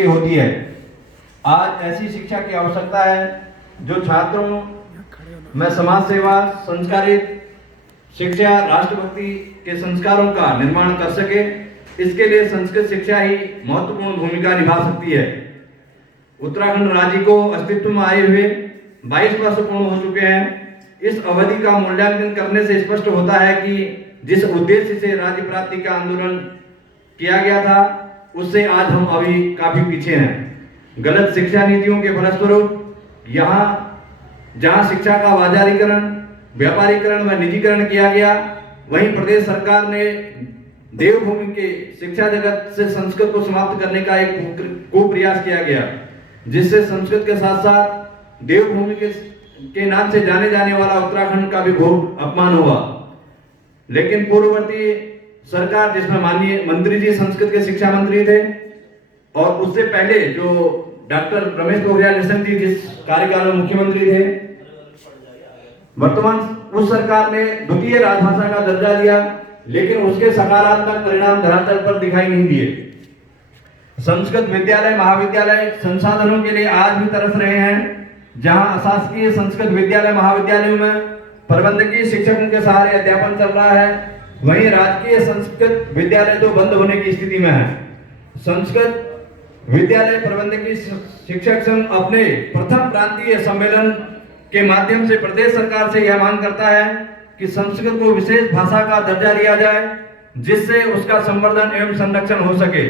होती है। आज ऐसी शिक्षा की आवश्यकता है जो छात्रों में समाज सेवा, संस्कारित शिक्षा, राष्ट्रभक्ति के संस्कारों का निर्माण कर सके। इसके लिए संस्कृत शिक्षा ही महत्वपूर्ण भूमिका निभा सकती है। उत्तराखंड राज्य को अस्तित्व में आए हुए 22 वर्ष पूर्ण हो चुके हैं। इस अवधि का मूल्यांकन करने से स्पष्ट होता है कि जिस उद्देश्य से राज्य प्राप्ति का आंदोलन किया गया था, उससे आज हम अभी काफी पीछे हैं। गलत शिक्षा नीतियों के फलस्वरूप जहां शिक्षा का बाजारीकरण, व्यापारीकरण व निजीकरण किया गया, वहीं प्रदेश सरकार ने देवभूमि के शिक्षा जगत से संस्कृत को समाप्त करने का एक कुप्रयास किया गया, जिससे संस्कृत के साथ साथ देवभूमि के नाम से जाने जाने वाला उत्तराखंड का भी घोर अपमान हुआ। लेकिन पूर्ववर्ती सरकार, जिसमें माननीय मंत्री जी संस्कृत के शिक्षा मंत्री थे, और उससे पहले जो डॉक्टर रमेश पोखरियाल निशंक जी जिस कार्यकाल में मुख्यमंत्री थे, वर्तमान उस सरकार ने द्वितीय राजभाषा का दर्जा दिया, लेकिन उसके सकारात्मक परिणाम धरातल पर दिखाई नहीं दिए। संस्कृत विद्यालय, महाविद्यालय संसाधनों के लिए आज भी तरस रहे हैं। जहां अशासकीय संस्कृत विद्यालय, महाविद्यालयों में प्रबंधकीय शिक्षकों के सहारे अध्यापन चल रहा है, वहीं राजकीय संस्कृत विद्यालय तो बंद होने की स्थिति में है। संस्कृत विद्यालय प्रबंधकीय शिक्षक संघ अपने प्रथम प्रांतीय सम्मेलन के माध्यम से प्रदेश सरकार से यह मांग करता है कि संस्कृत को विशेष भाषा का दर्जा दिया जाए, जिससे उसका संवर्धन एवं संरक्षण हो सके।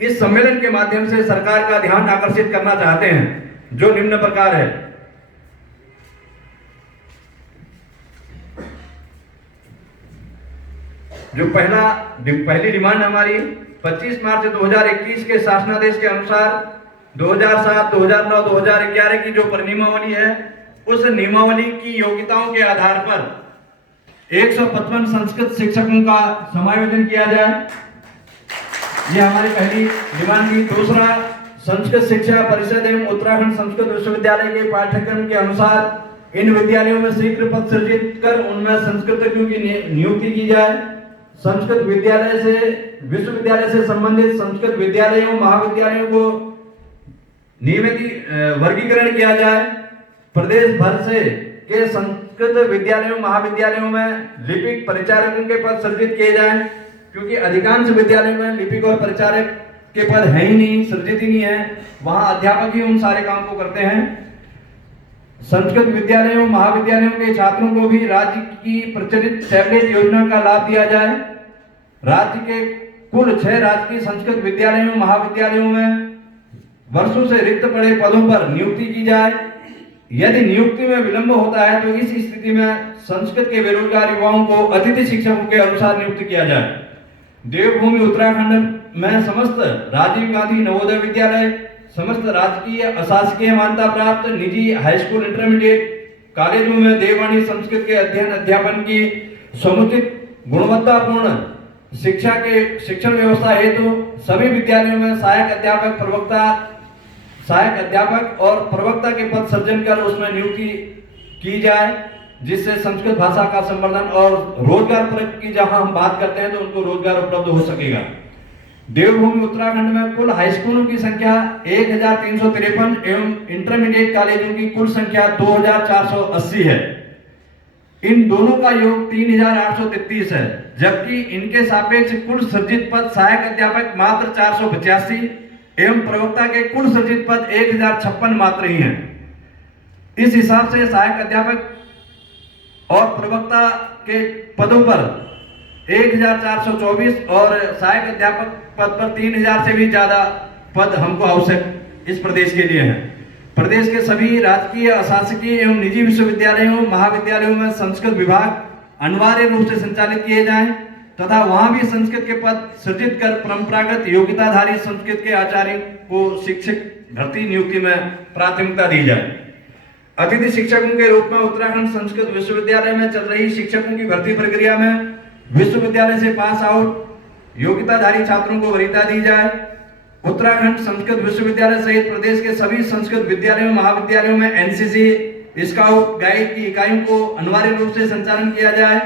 इस सम्मेलन के माध्यम से सरकार का ध्यान आकर्षित करना चाहते हैं, जो निम्न प्रकार है। जो पहली डिमांड हमारी 25 मार्च 2021 के शासनादेश के अनुसार 2007, 2009, 2011 की जो परिनियमावली है, उस नियमावली की योग्यताओं के आधार पर 155 संस्कृत शिक्षकों का समायोजन किया जाए। यह हमारी पहली डिमांड थी। दूसरा, संस्कृत शिक्षा परिषद एवं उत्तराखंड संस्कृत विश्वविद्यालय के पाठ्यक्रम के अनुसार इन विद्यालयों में शीघ्र पद सृजित कर उनमें संस्कृतज्ञों की नियुक्ति की जाए। संस्कृत विश्वविद्यालय से संबंधित संस्कृत विद्यालयों, महाविद्यालयों को नियमित वर्गीकरण किया जाए। प्रदेश भर से के संस्कृत विद्यालयों, महाविद्यालयों में लिपिक परिचारकों के पद सृजित किए जाएं, क्योंकि अधिकांश विद्यालयों में लिपिक और परिचारक के पद है ही नहीं, सृजित ही नहीं है। वहां अध्यापक ही उन सारे काम को करते हैं। संस्कृत विद्यालयों, महाविद्यालयों के छात्रों को भी राज्य की प्रचलित टैबलेट योजना का लाभ दिया जाए। राज्य के कुल 6 राजकीय संस्कृत विद्यालयों, महाविद्यालयों में वर्षों से रिक्त पड़े पदों पर नियुक्ति की जाए। यदि नियुक्ति में विलंब होता है तो इस स्थिति में संस्कृत के बेरोजगार युवाओं को अतिथि शिक्षकों के अनुसार नियुक्त किया जाए। देवभूमि उत्तराखंड में समस्त राजीव गांधी नवोदय विद्यालय, समस्त राजकीय अशासकीय मान्यता प्राप्त निजी हाई स्कूल, इंटरमीडिएट कॉलेजों में देववाणी संस्कृत के अध्ययन अध्यापन की समुचित गुणवत्तापूर्ण शिक्षण व्यवस्था हेतु सभी विद्यालयों में सहायक अध्यापक और प्रवक्ता के पद सृजन कर उसमें नियुक्ति की जाए, जिससे संस्कृत भाषा का संवर्धन और रोजगार परक की जहां हम बात करते हैं तो उनको रोजगार उपलब्ध हो सकेगा। देवभूमि उत्तराखंड में कुल हाई स्कूलों की संख्या 1353 एवं इंटरमीडिएट कॉलेजों की कुल संख्या 2480 है। इन दोनों का योग 3833 है, जबकि इनके सापेक्ष कुल सृजित पद सहायक अध्यापक मात्र 485 एवं प्रवक्ता के कुल सृजित पद 1056 मात्र ही हैं। इस हिसाब से सहायक अध्यापक और प्रवक्ता के पदों पर 1424 और सहायक अध्यापक पद पर 3000 से भी ज्यादा पद हमको आवश्यक इस प्रदेश के लिए हैं। प्रदेश के सभी राजकीय, अशासकीय एवं निजी विश्वविद्यालयों, महाविद्यालयों में संस्कृत विभाग अनिवार्य रूप से संचालित किए जाएं तथा वहां भी संस्कृत के पद सृजित कर परंपरागत योग्यताधारी संस्कृत के आचार्य को शिक्षक भर्ती नियुक्ति में प्राथमिकता दी जाए। अतिथि शिक्षकों के रूप में उत्तराखंड संस्कृत विश्वविद्यालय में चल रही शिक्षकों की भर्ती प्रक्रिया में विश्वविद्यालय से पास आउट योग्यताधारी छात्रों को वरीयता दी जाए। उत्तराखंड संस्कृत विश्वविद्यालय सहित प्रदेश के सभी संस्कृत विद्यालयों, महाविद्यालयों में एनसीसी, स्काउट गाइड की इकाइयों को अनिवार्य रूप से संचालन किया जाए।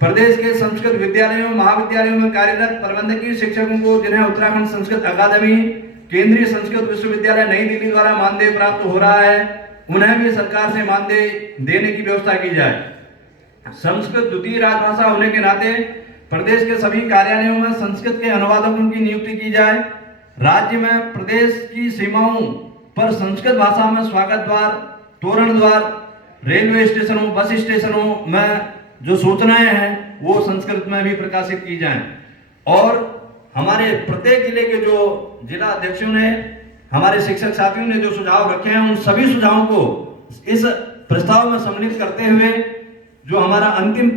प्रदेश के संस्कृत विद्यालयों महाविद्यालयों में कार्यरत प्रबंधकीय शिक्षकों को जिन्हें उत्तराखंड संस्कृत अकादमी केंद्रीय संस्कृत विश्वविद्यालय नई दिल्ली द्वारा मानदेय प्राप्त हो रहा है, उन्हें भी सरकार से मानदेय देने की व्यवस्था की जाए। संस्कृत द्वितीय राजभाषा होने के नाते प्रदेश के सभी कार्यालयों में संस्कृत के अनुवादकों की नियुक्ति की जाए। राज्य में प्रदेश की सीमाओं पर संस्कृत भाषा में स्वागत द्वार, तोरण द्वार, रेलवे स्टेशनों, बस स्टेशनों में जो सूचनाएं हैं वो संस्कृत में भी प्रकाशित की जाएं। और हमारे प्रत्येक जिले के जो जिला अध्यक्षों ने, हमारे शिक्षक साथियों ने जो सुझाव रखे हैं, उन सभी सुझावों को इस प्रस्ताव में सम्मिलित करते हुए जो हमारा अंतिम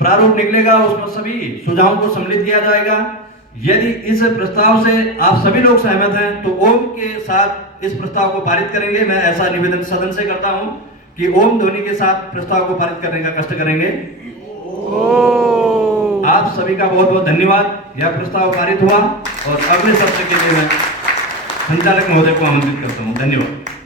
प्रारूप निकलेगा उसमें सभी सुझावों को सम्मिलित किया जाएगा। यदि इस प्रस्ताव से आप सभी लोग सहमत हैं तो ओम के साथ इस प्रस्ताव को पारित करेंगे। मैं ऐसा निवेदन सदन से करता हूं कि ओम ध्वनि के साथ प्रस्ताव को पारित करने का कष्ट करेंगे। आप सभी का बहुत बहुत धन्यवाद। यह प्रस्ताव पारित हुआ और अगले सत्र के लिए मैं संचालक महोदय को आमंत्रित करता हूं। धन्यवाद।